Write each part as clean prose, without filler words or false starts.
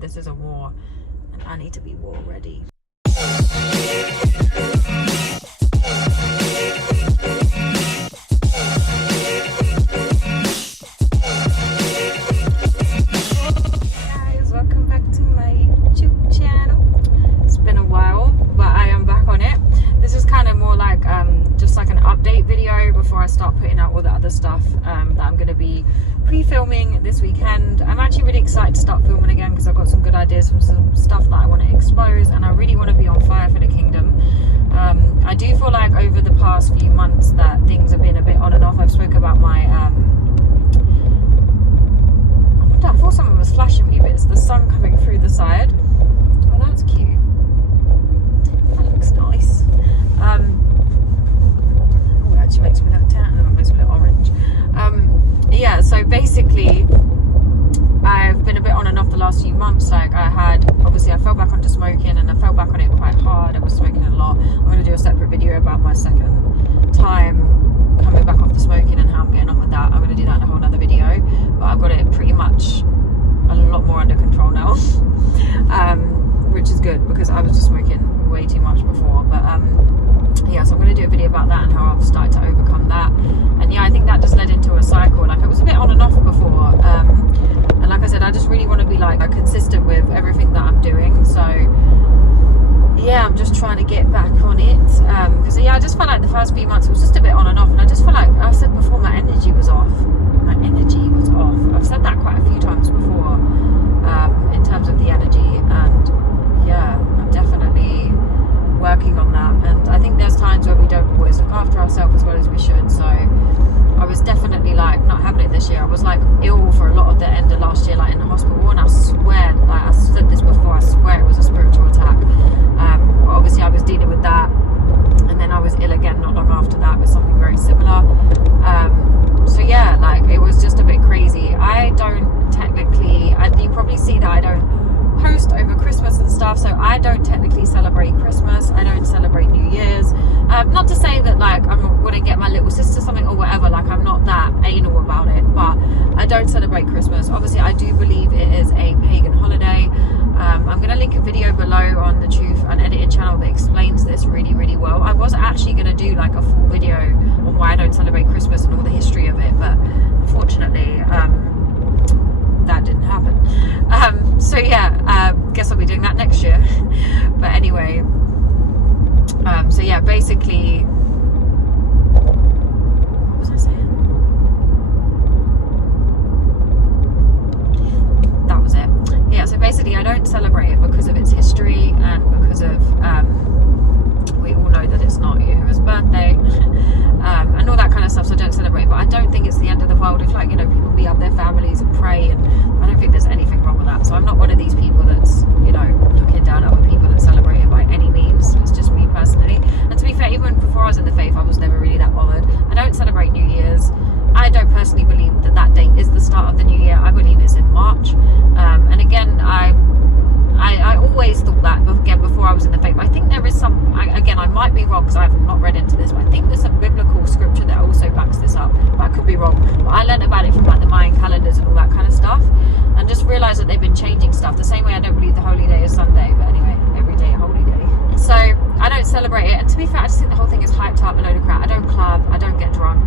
This is a war, and I need to be war ready. Guys, welcome back to my YouTube channel. It's been a while, but I am back on it. This is kind of more like just like an update video before I start putting out all the other stuff that I'm going to be pre-filming this weekend. I'm actually really excited to start filming again because I've got some good ideas from some stuff that I want to expose, and I really want to be on fire for the kingdom. I do feel like over the past few months that things have been a bit on and off. I've spoke about my I thought someone was flashing me, but it's the sun coming through the side. Oh, that's cute. That looks nice. Oh, it actually makes me look tan. It makes me look orange. Yeah, so basically I've been a bit on and off the last few months. Like I fell back onto smoking, and I fell back on it quite hard. I was smoking a lot. I'm going to do a separate video about my second time coming back off the smoking and how I'm getting on with that. I'm going to do that in a whole other video, but I've got it pretty much a lot more under control now. Which is good because I was just smoking way too much before. But yeah, so I'm going to do a video about that and how I've started to overcome that. And yeah, I think that just led into a cycle. Like I was a bit on and off before, and like I said, I just really want to be like consistent with everything that I'm doing. So yeah, I'm just trying to get back on it, because yeah, I just felt like the first few months it was just a bit on and off, and I just felt like I said before, my energy was off. I've said that quite a few times before, in terms of the energy, and yeah, I'm definitely working on that. And I think there's times where we don't always look after ourselves as well as we should. So I was definitely like not having it this year. I was like ill for a lot of the end of last year, like in the hospital, and I swear, like I said this before, I swear it was a spiritual attack. But obviously I was dealing with that, and then I was ill again not long after that with something very similar. So yeah, like it was just a bit crazy. I don't technically, you probably see that I don't post over Christmas and stuff, so I don't technically celebrate Christmas. I don't celebrate New Year's. Not to say that like I'm gonna get my little sister something or whatever, like I'm not that anal about it, but I don't celebrate Christmas. Obviously I do believe it is a pagan holiday. I'm going to link a video below on the Truth Unedited channel that explains this really, really well. I was actually going to do like a full video on why I don't celebrate Christmas and all the history of it, but unfortunately that didn't happen. So yeah, guess I'll be doing that next year. But anyway, so yeah, basically, what was I saying? That was it. Yeah, so basically I don't celebrate it because of its history and because of we all know that it's not Yahuwah's birthday, and all that kind of stuff, so I don't celebrate. But I don't think it's the end of the world if, like, you know, people meet up their families and pray, and I don't think there's anything wrong with that. So I'm not one of these people that's, you know, looking down at other people that celebrate it by any means. It's just me personally. And to be fair, even before I was in the faith, I was never really that bothered. I don't celebrate New Year's. I don't personally believe that that date is the start of the new year. I believe it's in March. And again, I always thought that, again, before I was in the faith. I think there is some, again, I might be wrong because I have not read into this, but I think there's some biblical scripture that also backs this up, but I could be wrong. But I learned about it from like the Mayan calendars and all that kind of stuff, and just realised that they've been changing stuff. The same way I don't believe the holy day is Sunday, but anyway, every day a holy day. So I don't celebrate it, and to be fair, I just think the whole thing is hyped up, a load of crap. I don't club, I don't get drunk.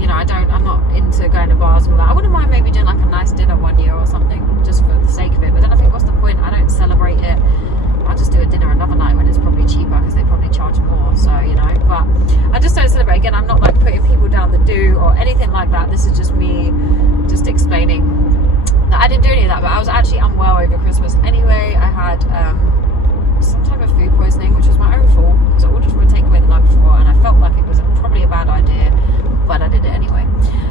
You know, I'm not into going to bars and all that. I wouldn't mind maybe doing like a nice dinner one year or something, just for the sake of it. But then I think, what's the point? I don't celebrate it. I'll just do a dinner another night when it's probably cheaper because they probably charge more. So, you know, but I just don't celebrate. Again, I'm not like putting people down that do or anything like that. This is just me just explaining that I didn't do any of that. But I was actually unwell over Christmas anyway. I had some type of food poisoning, which was my own fault because I ordered from a takeaway the night before, and I felt like it was probably a bad idea, but I did it anyway.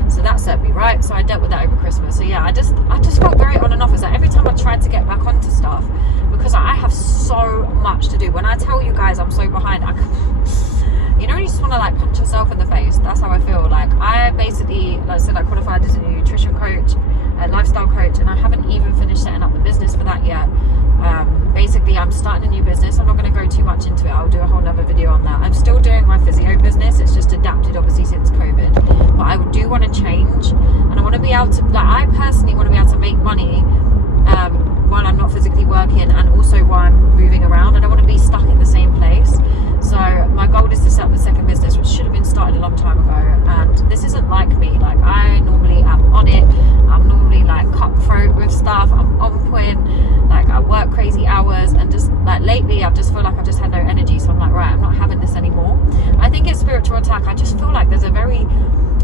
So that set me right. So I dealt with that over Christmas. So yeah, I just felt very on and off. It's like every time I tried to get back onto stuff, because I have so much to do. When I tell you guys I'm so behind, you know, you just want to like punch yourself in the face. That's how I feel. Like I basically, like I said, I qualified as a nutrition coach, a lifestyle coach, and I haven't even finished setting up the business for that yet. Basically, I'm starting a new business. I'm not going to go too much into it. I'll do a whole nother video on that. I'm still doing my physio business. It's just adapted, obviously, since COVID. But I do want to change, and I want to be able to, like, I personally want to be able to make money also why I'm moving around. I don't want to be stuck in the same place. So my goal is to set up the second business, which should have been started a long time ago. And this isn't like me. Like, I normally am on it. I'm normally like cutthroat with stuff. I'm on point. Like, I work crazy hours, and just like lately I just feel like I've just had no energy. So I'm like, right, I'm not having this anymore. I think it's spiritual attack. I just feel like there's a very,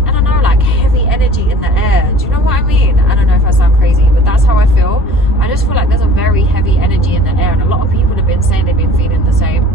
I don't know, like heavy energy in the air. Do you know what I mean? I don't know if I sound crazy, but that's how I feel. I just feel like there's a very heavy energy in the air, and a lot of people have been saying they've been feeling the same.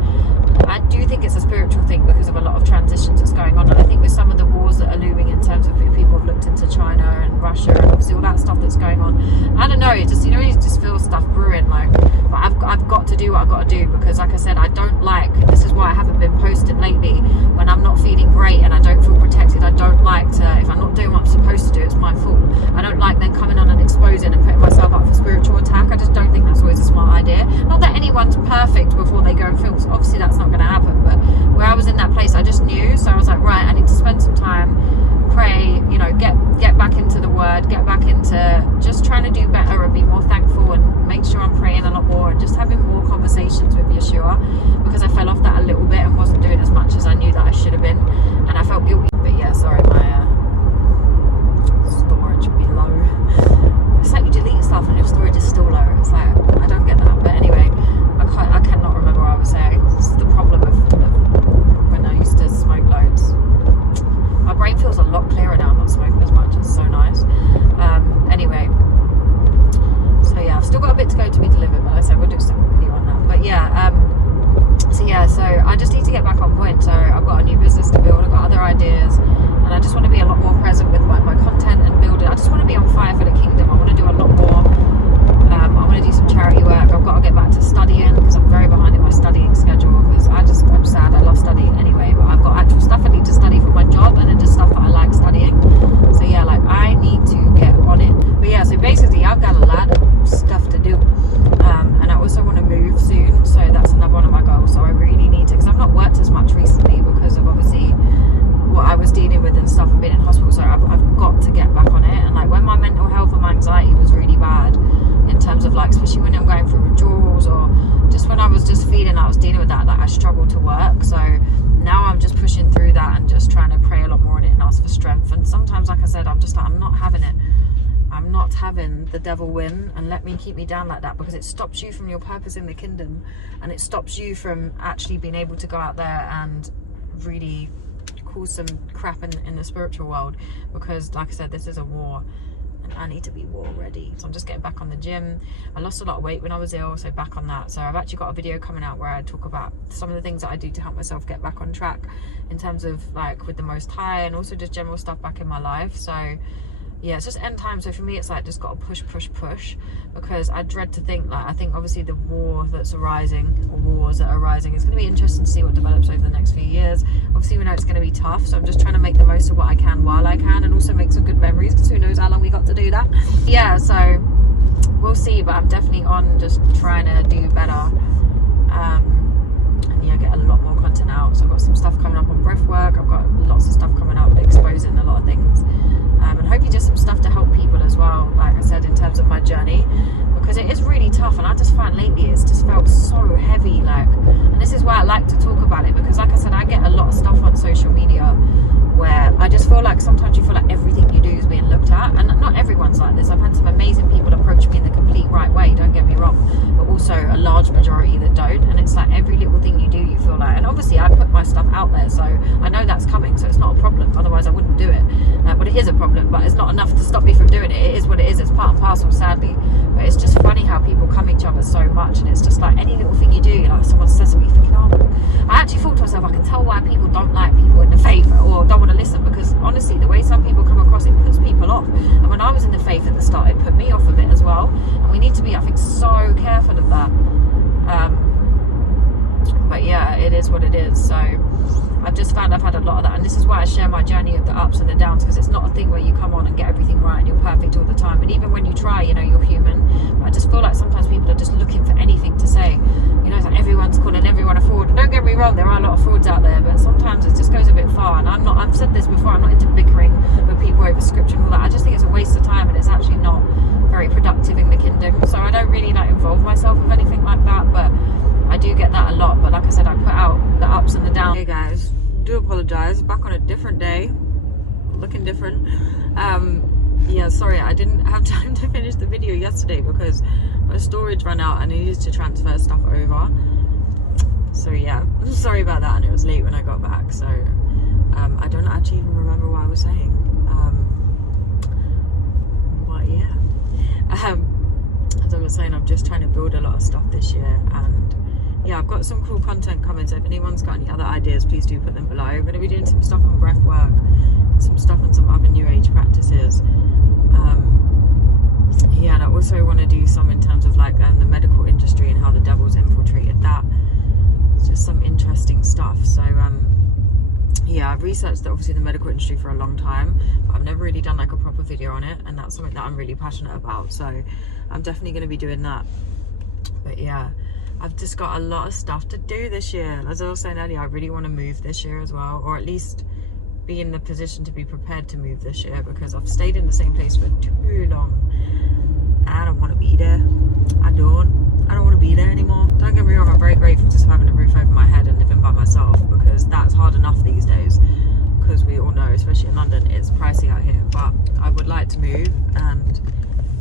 I do think it's a spiritual thing because of a lot of transitions that's going on, and I think with some of the wars that are looming in terms of if people have looked into China and Russia and obviously all that stuff that's going on. I don't know, it just, you just feel stuff brewing, like, but I've got to do what I've got to do, because like I said, I don't like, this is why I haven't been posting lately when I'm not feeling great and I don't feel protected. I don't like to, if I'm not doing what I'm supposed to do, it's my fault. I don't like then coming on and exposing and putting myself up for spiritual attack. I just don't think that's always a smart idea. Not that anyone's perfect before they go and film, obviously that's not going to happen, but where I was in that place, I just knew. So I was like, right, I need to spend some time, pray, get back into the word, get back into just trying to do better and be more thankful, and make sure I'm praying a lot more and just having more conversations with Yeshua, because I fell off that a little bit and wasn't doing as much as I knew that I should have been, and I felt guilty. But yeah, sorry, my storage would be low. It's like you delete stuff and your storage is still low. It's like, I don't get that. But anyway, I cannot remember what I was saying. This is the problem of when I used to smoke loads. My brain feels a lot clearer now. I'm not smoking as much. It's so nice. Anyway, so yeah, I've still got a bit to go to be delivered, but like I said, we'll do a separate video on that. But yeah, so I just need to get back on point. So I've got a new business to build. I've got other ideas, and I just want to be a lot more present with my content and build it. I just want to be on fire for the kingdom. I want to do a lot more. I want to do some charity work. I've got to get back to studying, because I'm very behind in my studying schedule, because I'm sad. I love studying anyway, but I've got actual stuff I need to study for my job, and then just stuff that I like studying. So yeah, like, I need to get on it. But yeah, so basically I've got a lot of stuff to do, and I also want to move soon, so that's another one of my goals. So I really need to, because I've not worked as much recently because of obviously what I was dealing with and stuff, and being in hospital. So I've got to get back on it. And like, when my mental health and my anxiety was really bad, in terms of like, especially when I'm going through withdrawals, or just when I was just feeling I was dealing with that, like, I struggled to work. So now I'm just pushing through that and just trying to pray a lot more on it and ask for strength. And sometimes, like I said, I'm just like, I'm not having it. I'm not having the devil win and keep me down like that, because it stops you from your purpose in the kingdom, and it stops you from actually being able to go out there and really cause some crap in the spiritual world. Because like I said, this is a war, and I need to be war ready. So I'm just getting back on the gym. I lost a lot of weight when I was ill, so back on that. So I've actually got a video coming out where I talk about some of the things that I do to help myself get back on track, in terms of like with the Most High, and also just general stuff back in my life. So yeah, it's just end time. So for me, it's like, just got to push, because I dread to think, like, I think obviously the war that's arising, or wars that are arising, it's going to be interesting to see what develops over the next few years. Obviously we know it's going to be tough, so I'm just trying to make the most of what I can while I can, and also make some good memories, because who knows how long we got to do that. Yeah, so we'll see, but I'm definitely on just trying to do better, and yeah, get a lot more content out. So I've got some stuff coming up on breath work. I've got lots of stuff coming up exposing a lot of things, and hopefully just some stuff to help people as well, like I said, in terms of my journey, because it is really tough. And I just find lately it's just felt so heavy, like, and this is why I like to talk about it, because like I said, I get a lot of stuff on social media where I just feel like sometimes you feel like everything you do is being looked at, and not everyone's like this. I've had some amazing people approach me in the complete right way, don't get me wrong, but also a large majority that don't. And it's like every little thing you do, you feel like, and obviously I put my stuff out there, so I know that's coming, so it's not a problem, otherwise I wouldn't do it. But it is a problem, but it's not enough to stop me from doing it. It is what it is. It's part and parcel, sadly. But it's just funny how people come each other so much, and it's just like any little thing you do, like someone says something, you're thinking, oh, I actually thought to myself, I can tell why people don't like people in the faith, or don't want to listen, because honestly, the way some people come across, it puts people off. And when I was in the faith at the start, it put me off a bit as well. And we need to be, I think, so careful of that. But yeah, it is what it is. So I've just found I've had a lot of that, and this is why I share my journey of the ups and the downs, because it's not a thing where you come on and get everything right and you're perfect all the time. And even when you try, you're human. But I just feel like sometimes people are just looking for anything to say. It's like everyone's calling everyone a fraud. Don't get me wrong, there are a lot of frauds out there, but sometimes it just goes a bit far. And I've said this before, I'm not into bickering with people over scripture and all that. I just think it's a waste of time, and it's actually not very productive in the kingdom. So I don't really like involve myself with anything like that, but I do get that a lot. But like I said, I put out the ups and the downs. Hey guys, do apologize, back on a different day, looking different. Yeah, sorry, I didn't have time to finish the video yesterday because my storage ran out and I needed to transfer stuff over. So yeah, I'm sorry about that, and it was late when I got back. So I don't actually even remember what I was saying. But yeah, as I was saying, I'm just trying to build a lot of stuff this year, and yeah, I've got some cool content coming. So if anyone's got any other ideas, please do put them below. I'm going to be doing some stuff on breath work, some stuff on some other new age practices. Yeah, and I also want to do some in terms of like the medical industry and how the devil's infiltrated that. It's just some interesting stuff. So yeah, I've researched obviously the medical industry for a long time, but I've never really done like a proper video on it, and that's something that I'm really passionate about. So I'm definitely going to be doing that. But yeah, I've just got a lot of stuff to do this year. As I was saying earlier, I really want to move this year as well, or at least be in the position to be prepared to move this year, because I've stayed in the same place for too long. I don't want to be there. I don't want to be there anymore. Don't get me wrong, I'm very grateful just having a roof over my head and living by myself, because that's hard enough these days, because we all know, especially in London, it's pricey out here. But I would like to move, and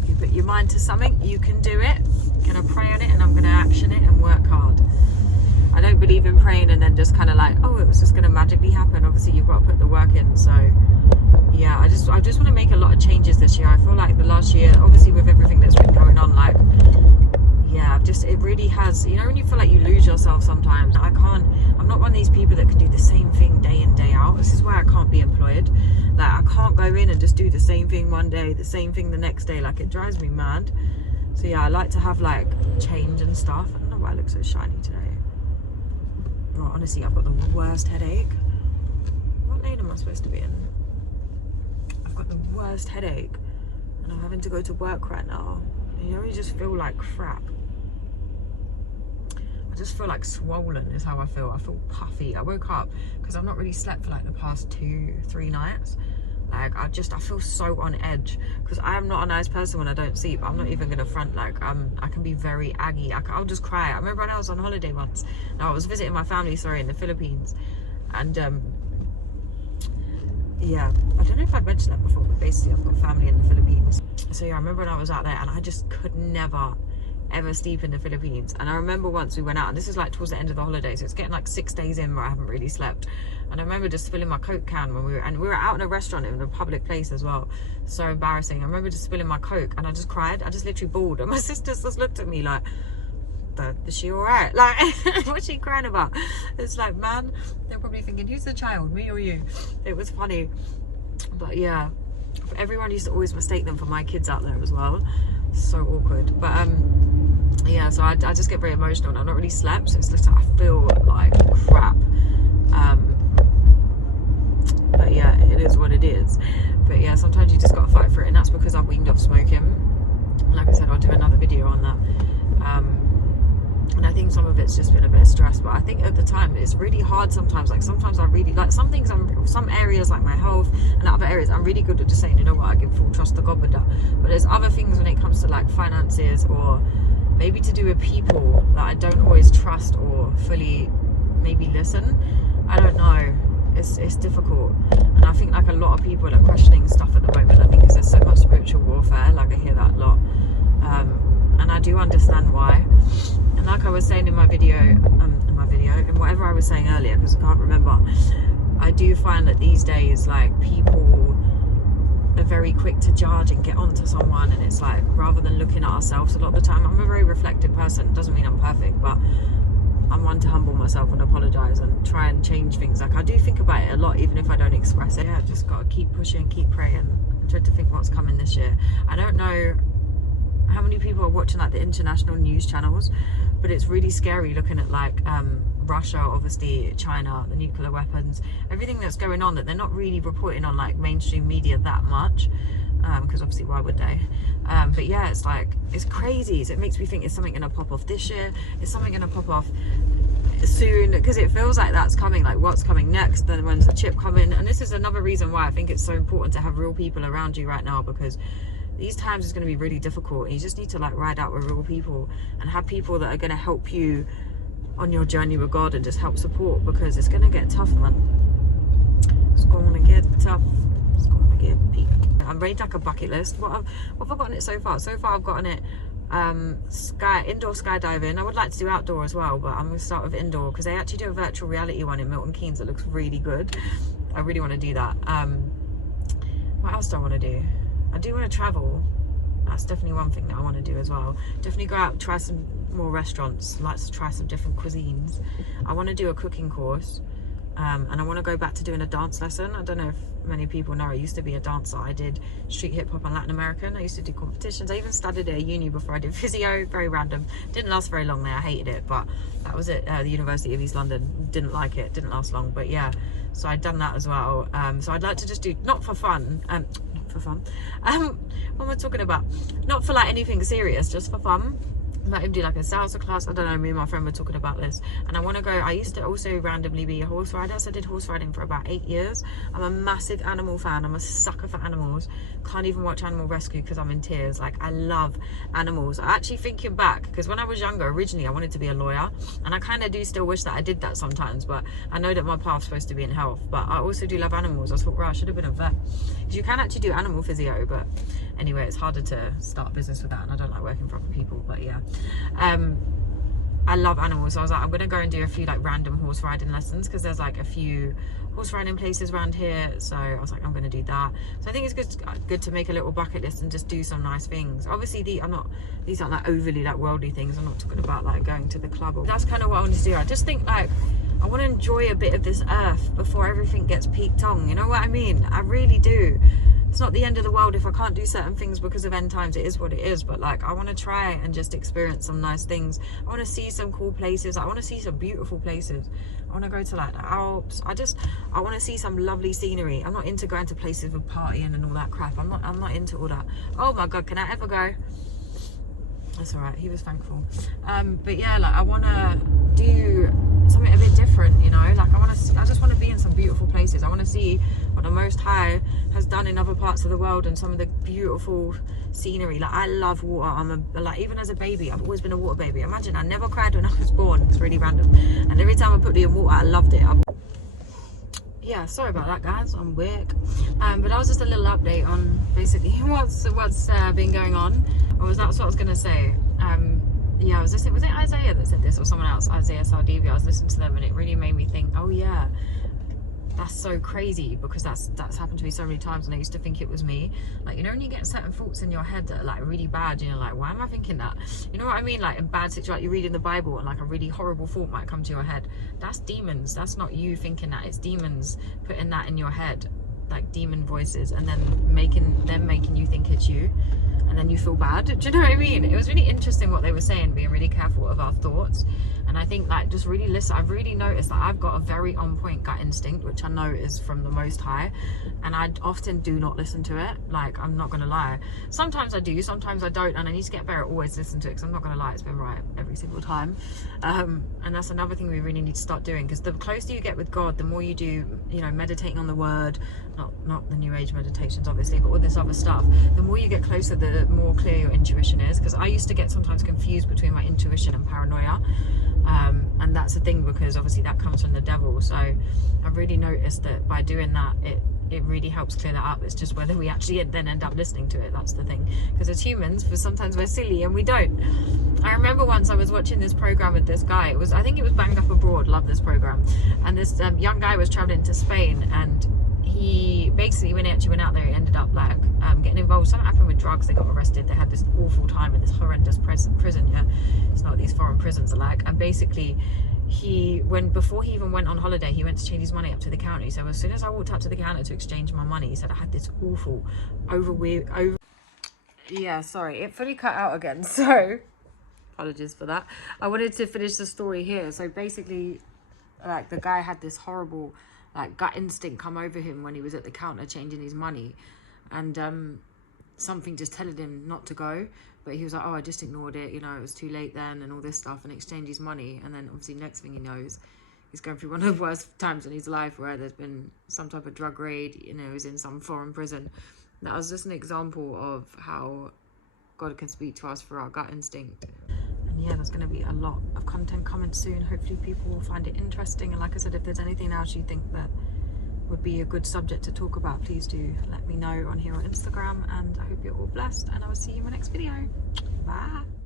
if you put your mind to something, you can do it. I'm going to pray on it, and I'm going to action it and work hard. I don't believe in praying and then just kind of like, oh, it was just going to magically happen. Obviously you've got to put the work in. So yeah, I just want to make a lot of changes this year. I feel like the last year, obviously with everything that's been going on, like, yeah, it really has, you know, when you feel like you lose yourself sometimes. I'm not one of these people that can do the same thing day in, day out. This is why I can't be employed. Like, I can't go in and just do the same thing one day, the same thing the next day. Like, it drives me mad. So yeah, I like to have like change and stuff. I don't know why I look so shiny today. Oh, honestly, I've got the worst headache. What lane am I supposed to be in? I've got the worst headache, and I'm having to go to work right now. And you know, you just feel like crap. I just feel like swollen is how I feel. I feel puffy. I woke up because I've not really slept for like the past 2-3 nights. Like, I feel so on edge, because I am not a nice person when I don't sleep. I'm not even gonna front. Like, I can be very aggy. I'll just cry. I remember when I was on holiday once. Now, I was visiting my family, in the Philippines, and yeah, I don't know if I've mentioned that before, but basically I've got family in the Philippines. So yeah, I remember when I was out there, and I just could never ever sleep in the Philippines. And I remember once we went out, and this is like towards the end of the holiday, so it's getting like 6 days in where I haven't really slept. And I remember just spilling my Coke can when we were out in a restaurant in a public place as well. So embarrassing. I remember just spilling my Coke, and I just cried. I just literally bawled, and my sisters just looked at me like, is she all right? Like, what's she crying about? It's like, man, they're probably thinking, who's the child, me or you? It was funny. But yeah, everyone used to always mistake them for my kids out there as well. So awkward. But yeah, so I just get very emotional, and I've not really slept, so it's just, I feel like crap. But yeah, it is what it is. But yeah, sometimes you just gotta fight for it, and that's because I've weaned off smoking. Like I said, I'll do another video on that. And I think some of it's just been a bit of stress, but I think at the time it's really hard sometimes. Like, sometimes I really, like, some things, some areas like my health and other areas, I'm really good at just saying, you know what, I give full trust to God with that. But there's other things when it comes to like finances, or maybe to do with people that I don't always trust or fully maybe listen. I don't know. It's difficult, and I think like a lot of people are questioning stuff at the moment. I think because there's so much spiritual warfare. Like, I hear that a lot, and I do understand why. And like I was saying in my video, and whatever I was saying earlier, because I can't remember, I do find that these days, like, people are very quick to judge and get onto someone, and it's like, rather than looking at ourselves a lot of the time. I'm a very reflective person. Doesn't mean I'm perfect, but I'm one to humble myself and apologise and try and change things. Like, I do think about it a lot, even if I don't express it. Yeah, I've just got to keep pushing, keep praying, and try to think what's coming this year. I don't know how many people are watching like the international news channels, but it's really scary looking at like Russia, obviously China, the nuclear weapons, everything that's going on that they're not really reporting on like mainstream media that much. because obviously why would they? But yeah, it's like, it's crazy. So it makes me think, is something gonna pop off this year? Is something gonna pop off soon? Because it feels like that's coming, like what's coming next, then when's the chip coming? And this is another reason why I think it's so important to have real people around you right now, because these times is going to be really difficult. You just need to like ride out with real people and have people that are going to help you on your journey with God and just help support, because it's going to get tough, man. It's going to get tough. It's going to get peak. I'm ready like a bucket list. What have I gotten it so far? So far I've gotten it indoor skydiving. I would like to do outdoor as well, but I'm going to start with indoor because they actually do a virtual reality one in Milton Keynes that looks really good. I really want to do that. What else do I want to do? I do want to travel. That's definitely one thing that I want to do as well. Definitely go out and try some more restaurants. Like to try some different cuisines. I want to do a cooking course. And I want to go back to doing a dance lesson. I don't know if many people know, I used to be a dancer. I did street hip hop and Latin American. I used to do competitions. I even studied at uni before I did physio. Very random. Didn't last very long there. I hated it, but that was at the University of East London. Didn't like it. Didn't last long, but yeah. So I'd done that as well. So I'd like to just do, not for fun. What am I talking about? Not for like anything serious, just for fun. I might even do like a salsa class. I don't know, me and my friend were talking about this, and I want to go. I used to also randomly be a horse rider, so I did horse riding for about 8 years. I'm a massive animal fan. I'm a sucker for animals. Can't even watch Animal Rescue because I'm in tears. Like, I love animals. I actually, thinking back, because when I was younger, originally I wanted to be a lawyer, and I kind of do still wish that I did that sometimes, but I know that my path's supposed to be in health. But I also do love animals. I thought, right, I should have been a vet, because you can actually do animal physio, but anyway, it's harder to start a business with that, and I don't like working for other people. But yeah, I love animals. So I was like, I'm gonna go and do a few like random horse riding lessons, because there's like a few horse riding places around here. So I was like, I'm gonna do that. So I think it's good to make a little bucket list and just do some nice things. Obviously these aren't like overly like worldly things. I'm not talking about like going to the club. That's kind of what I want to do. I just think like I want to enjoy a bit of this earth before everything gets peaked on. You know what I mean? I really do. It's not the end of the world if I can't do certain things because of end times. It is what it is. But like, I want to try and just experience some nice things. I want to see some cool places. I want to see some beautiful places. I want to go to like the Alps. I want to see some lovely scenery. I'm not into going to places with partying and all that crap. I'm not into all that. Oh my God, can I ever go? That's all right. He was thankful. But yeah, like I want to do something a bit different, you know. Like I just want to be in some beautiful places. I want to see what the Most High has done in other parts of the world and some of the beautiful scenery. Like, I love water. Like, even as a baby, I've always been a water baby. Imagine, I never cried when I was born. It's really random. And every time I put me in water, I loved it. Yeah, sorry about that, guys. I'm weak. But that was just a little update on basically what's been going on. That's what I was gonna say. Yeah, I was listening. Was it Isaiah that said this, or someone else? Isaiah Saldivia. I was listening to them, and it really made me think. Oh yeah, that's so crazy, because that's happened to me so many times, and I used to think it was me. Like, you know, when you get certain thoughts in your head that are like really bad, you know, like, why am I thinking that? You know what I mean? Like, in bad situations, like you read in the Bible and like a really horrible thought might come to your head. That's demons. That's not you thinking that. It's demons putting that in your head, like demon voices, and then making you think it's you, and then you feel bad. Do you know what I mean? It was really interesting what they were saying, being really careful of our thoughts. And I think, like, just really listen. I've really noticed that I've got a very on point gut instinct, which I know is from the Most High, and I often do not listen to it. Like, I'm not gonna lie, sometimes I do, sometimes I don't, and I need to get better at always listen to it, because I'm not gonna lie, it's been right every single time. And that's another thing we really need to start doing, because the closer you get with God, the more you do, you know, meditating on the word, not the new age meditations obviously, but all this other stuff, the more you get closer, the more clear your intuition is. Because I used to get sometimes confused between my intuition and paranoia, and that's the thing, because obviously that comes from the devil. So I've really noticed that by doing that, it really helps clear that up. It's just whether we actually then end up listening to it. That's the thing, because as humans, sometimes we're silly and we don't. I remember once I was watching this program with this guy. I think it was Bang Up Abroad. Love this program. And this young guy was traveling to Spain, and he basically, when he actually went out there, he ended up like getting involved. Something happened with drugs. They got arrested. They had this awful time in this horrendous prison. Yeah, it's not what these foreign prisons are like. And basically, before he even went on holiday, he went to change his money up to the counter. So as soon as I walked up to the counter to exchange my money, he said I had this awful yeah, sorry, it fully cut out again. So apologies for that. I wanted to finish the story here. So basically, like, the guy had this horrible like gut instinct come over him when he was at the counter changing his money, and something just telling him not to go, but he was like, oh, I just ignored it, you know, it was too late then, and all this stuff, and exchanged his money. And then obviously next thing he knows, he's going through one of the worst times in his life, where there's been some type of drug raid, you know, he's in some foreign prison. That was just an example of how God can speak to us through our gut instinct. And yeah, there's going to be a lot of content coming soon. Hopefully people will find it interesting, and like I said, if there's anything else you think that would be a good subject to talk about, please do let me know on here on Instagram. And I hope you're all blessed, and I will see you in my next video. Bye.